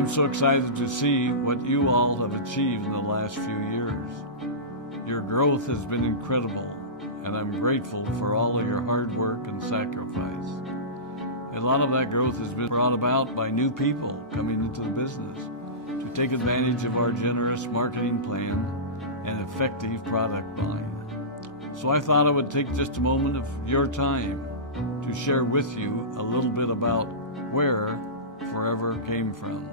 I'm so excited to see what you all have achieved in the last few years. Your growth has been incredible, and I'm grateful for all of your hard work and sacrifice. A lot of that growth has been brought about by new people coming into the business to take advantage of our generous marketing plan and effective product line. So I thought I would take just a moment of your time to share with you a little bit about where Forever came from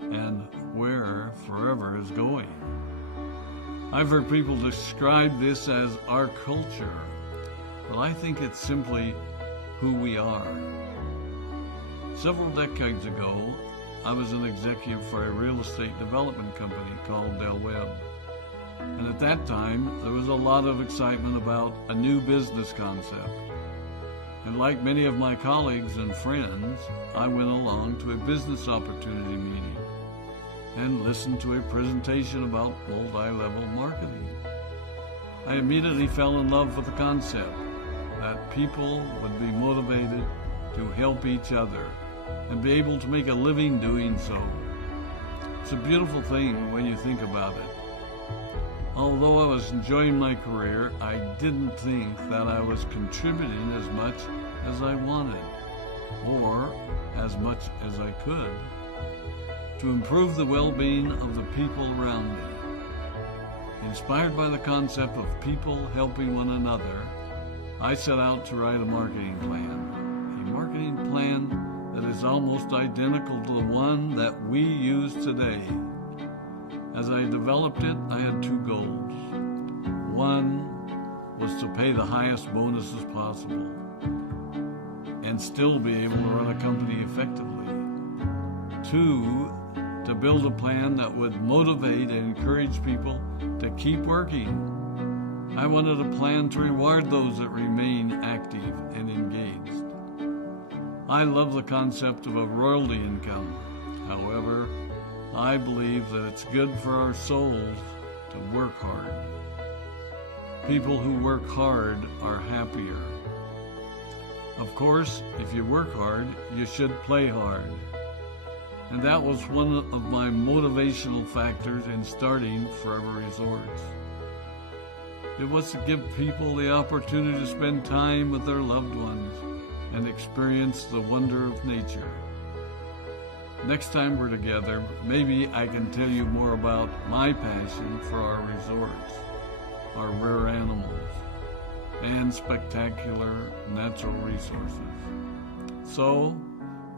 and where Forever is going. I've heard people describe this as our culture, but I think it's simply who we are. Several decades ago, I was an executive for a real estate development company called Del Webb. And at that time, there was a lot of excitement about a new business concept. And like many of my colleagues and friends, I went along to a business opportunity meeting and listened to a presentation about multi-level marketing. I immediately fell in love with the concept that people would be motivated to help each other and be able to make a living doing so. It's a beautiful thing when you think about it. Although I was enjoying my career, I didn't think that I was contributing as much as I wanted, or as much as I could, to improve the well-being of the people around me. Inspired by the concept of people helping one another, I set out to write a marketing plan that is almost identical to the one that we use today. As I developed it, I had two goals. One was to pay the highest bonuses possible and still be able to run a company effectively. Two, to build a plan that would motivate and encourage people to keep working. I wanted a plan to reward those that remain active and engaged. I love the concept of a royalty income. However, I believe that it's good for our souls to work hard. People who work hard are happier. Of course, if you work hard, you should play hard. And that was one of my motivational factors in starting Forever Resorts. It was to give people the opportunity to spend time with their loved ones and experience the wonder of nature. Next time we're together, maybe I can tell you more about my passion for our resorts, our rare animals, and spectacular natural resources. So,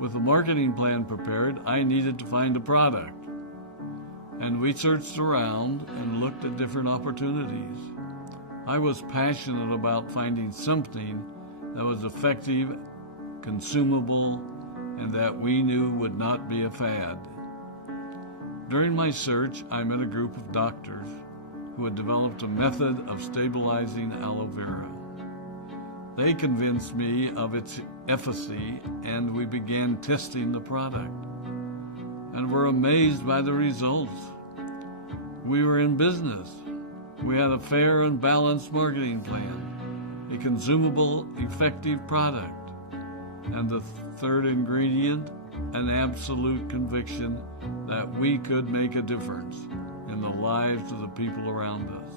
with the marketing plan prepared, I needed to find a product. And we searched around and looked at different opportunities. I was passionate about finding something that was effective, consumable, and that we knew would not be a fad. During my search, I met a group of doctors who had developed a method of stabilizing aloe vera. They convinced me of its efficacy, and we began testing the product, and were amazed by the results. We were in business. We had a fair and balanced marketing plan, a consumable, effective product, and the third ingredient, an absolute conviction that we could make a difference in the lives of the people around us.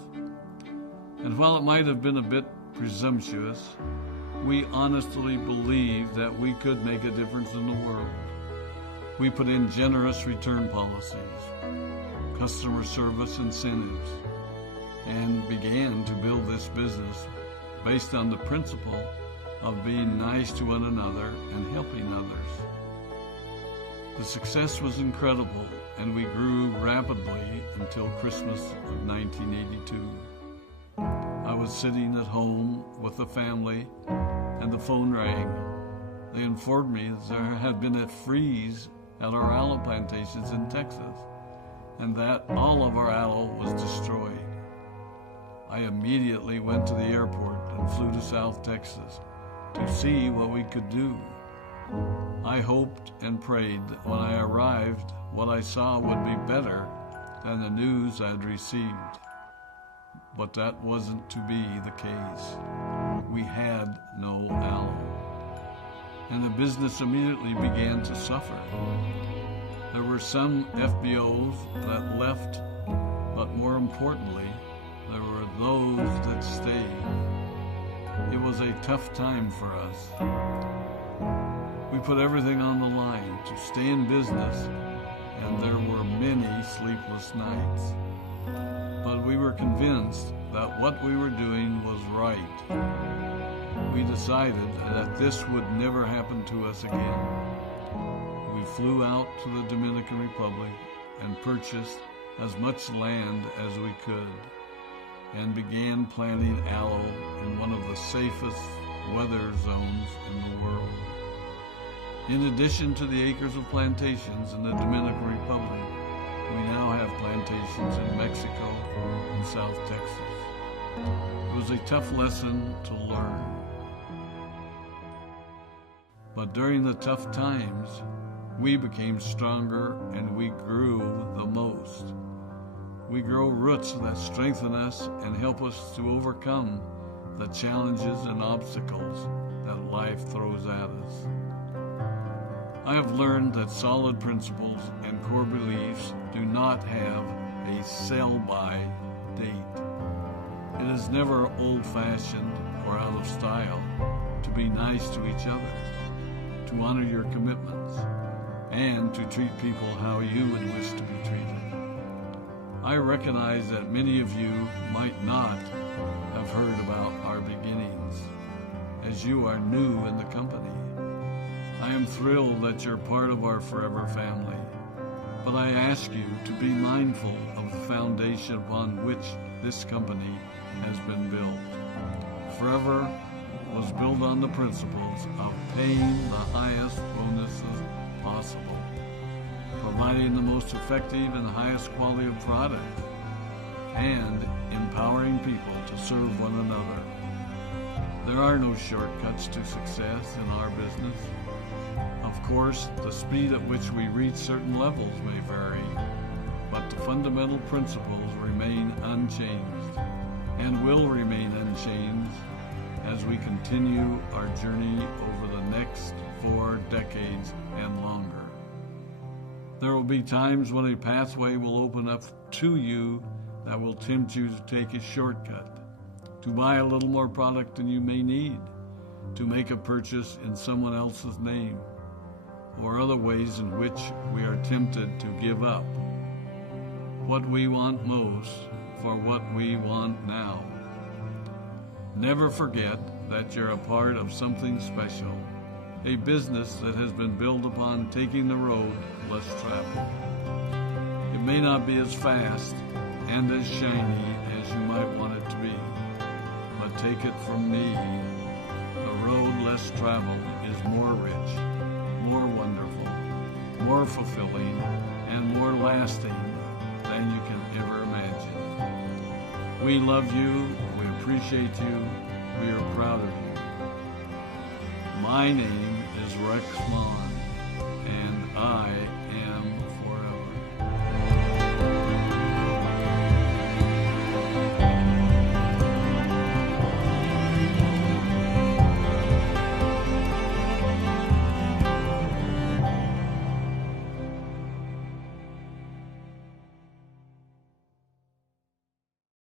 And while it might have been a bit presumptuous, we honestly believed that we could make a difference in the world. We put in generous return policies, customer service incentives, and began to build this business based on the principle of being nice to one another and helping others. The success was incredible, and we grew rapidly until Christmas of 1982. I was sitting at home with the family, and the phone rang. They informed me that there had been a freeze at our aloe plantations in Texas, and that all of our aloe was destroyed. I immediately went to the airport and flew to South Texas to see what we could do. I hoped and prayed that when I arrived, what I saw would be better than the news I'd received. But that wasn't to be the case. We had no aloe, and the business immediately began to suffer. There were some FBOs that left, but more importantly, there were those that stayed. It was a tough time for us. We put everything on the line to stay in business, and there were many sleepless nights. But we were convinced that what we were doing was right. We decided that this would never happen to us again. We flew out to the Dominican Republic and purchased as much land as we could and began planting aloe in one of the safest weather zones in the world. In addition to the acres of plantations in the Dominican Republic, we now have plantations in Mexico and South Texas. It was a tough lesson to learn. But during the tough times, we became stronger and we grew the most. We grow roots that strengthen us and help us to overcome the challenges and obstacles that life throws at us. I have learned that solid principles and core beliefs do not have a sell-by date. It is never old-fashioned or out of style to be nice to each other, to honor your commitments, and to treat people how you would wish to be treated. I recognize that many of you might not have heard about our beginnings, as you are new in the company. I am thrilled that you're part of our forever family, but I ask you to be mindful of the foundation upon which this company has been built. Forever was built on the principles of paying the highest bonuses possible, providing the most effective and highest quality of product, and empowering people to serve one another. There are no shortcuts to success in our business. Of course, the speed at which we reach certain levels may vary, but the fundamental principles remain unchanged and will remain unchanged as we continue our journey over the next 4 decades and longer. There will be times when a pathway will open up to you that will tempt you to take a shortcut, to buy a little more product than you may need, to make a purchase in someone else's name, or other ways in which we are tempted to give up what we want most for what we want now. Never forget that you're a part of something special, a business that has been built upon taking the road less traveled. It may not be as fast and as shiny as you might want it to be, but take it from me, the road less traveled is more rich, more wonderful, more fulfilling, and more lasting than you can ever imagine. We love you, we appreciate you, we are proud of you. My name is Rex Mon, and I